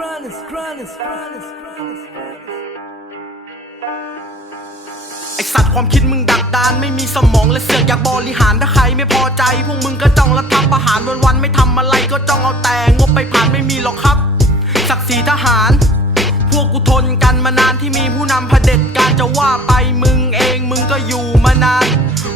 grinding, grinding, grinding, grinding. ไอสัตว์ความคิดมึงดักดานไม่มีสมองและเสือกอยากบริหารถ้าใครไม่พอใจ พวกมึงก็จ้องและทำประหารวันๆไม่ทำอะไรก็จ้องเอาแต่งบไปผ่านไม่มีหรอกครับ ศักดิ์ศรีทหาร พวกกูทนกันมานานที่มีผู้นำเผด็จการจะว่าไปมึงเองมึงก็อยู่มานาน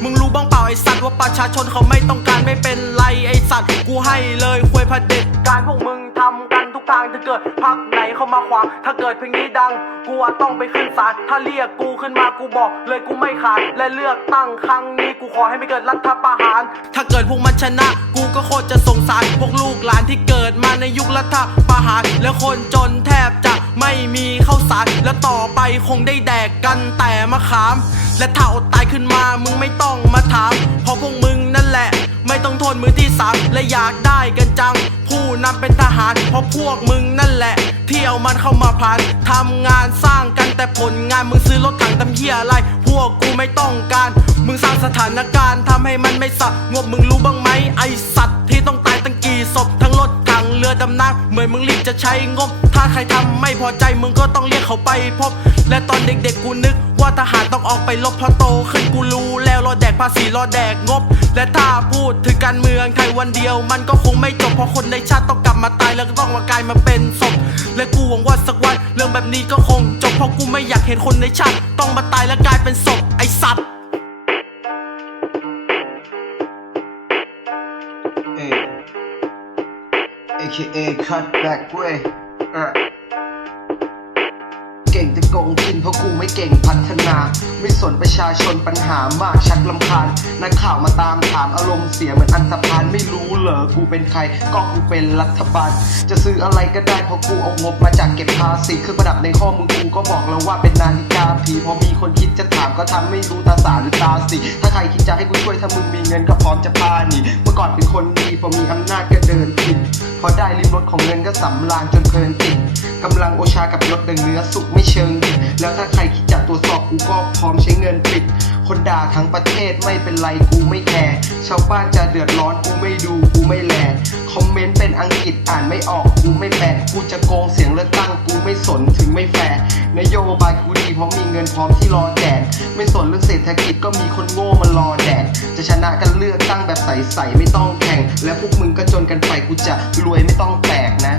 มึงรู้บ้างเปล่าไอสัตว์ว่าประชาชนเขาไม่ต้องการไม่เป็นไรไอสัตว์กูให้เลยควยเผด็จการพวกมึง ทำกันทุกทางถ้าเกิดพักไหนเข้ามาขวางถ้าเกิดเพลงนี้ดังกูอาจต้องไปขึ้นศาลถ้าเรียกกูขึ้นมากูบอก เลยกูไม่ขาดและเลือกตั้งครั้งนี้กูขอให้ไม่เกิดรัฐประหาร ถ้าเกิดพวกมันชนะ กูก็โคตรจะสงสารพวกลูกหลานที่เกิดมาในยุครัฐประหารแล้วคนจนแทบจะไม่มีข้าวสารและต่อไปคงได้แดกกันแต่มะขาม และถ้าอดตายขึ้นมามึงไม่ต้องมาถามเพราะพวกมึงนั่นแหละ ไม่ต้องทนมือที่สามและอยากได้กันจัง ผู้นำเป็นทหาร เพราะพวกมึงนั่นแหละที่เอามันเข้ามาผ่านทำงานสร้างกันแต่ผลงานมึงซื้อรถถังตำเหี้ยอะไร พวกกูไม่ต้องการ มึงสร้างสถานการณ์ทำให้มันไม่สะงบมึงรู้บ้างไหมไอสัตว์ที่ต้องตายตั้งกี่ศพทั้งรถถังเรือดำน้ำเหมือนมึงรีบจะใช้งบ ถ้าใครทำไม่พอใจมึงก็ต้องเรียกเขาไปพบ และตอนเด็กๆกูนึกว่าทหารต้องออกไปลบพราะโตขึ้นกูรู้ แล้วรอแดกภาษีรอแดกงบ และถ้าพูดถึงการเมืองไทยวันเดียว มันก็คงไม่จบเพราะคนในชาติต้องกลับมาตายแล้วก็ต้องมากลายมาเป็นศพและกูหวังว่าสักวันเรื่องแบบนี้ก็คงจบเพราะกูไม่อยากเห็นคนในชาติต้องมาตายและกลายเป็นศพไอสัตว์เอ AKA cut back เว้ยเออเก่งแต่โกงกินเพราะกูไม่เก่งพัฒนา ไม่สนประชาชนปัญหามากชักลำคาญนักข่าวมาตามถามอารมณ์เสียเหมือนอันธพาลไม่รู้เหรอกูเป็นใครก็กูเป็นรัฐบาล จะซื้ออะไรก็ได้เพราะกูเอางบมาจากเก็บภาษีเครื่องประดับในข้อมือกูก็บอกแล้วว่าเป็นนาฬิกาผีพอมีคนคิดจะถามก็ทำไม่รู้ตาสาหรือตาสีถ้าใครคิดจะให้กูช่วยถ้ามึงมีเงินก็พร้อมจะพาหนีเมื่อก่อนเป็นคนดีพอมีอำนาจก็เดินผิดพอได้ริมรถของเงินก็สำราญจนเพลินติดกำลังโอชากับยศดังเนื้อสุ แล้วถ้าใครคิดจะตรวจสอบกูก็พร้อมใช้เงินปิด คนด่าทั้งประเทศไม่เป็นไรกูไม่แคร์ชาวบ้านจะเดือดร้อนกูไม่ดูกูไม่แลคอมเมนต์เป็นอังกฤษอ่านไม่ออกกูไม่แปลกูจะโกงเสียงเลือกตั้งกูไม่สนถึงไม่แฟร์นโยบายกูดีเพราะมีเงินพร้อมที่รอแจกไม่สนเรื่องเศรษฐกิจก็มีคนโง่มารอแดกจะชนะกันเลือกตั้งแบบใสๆไม่ต้องแข่ง และพวกมึงก็จนกันไปกูจะรวยไม่ต้องแตกนะ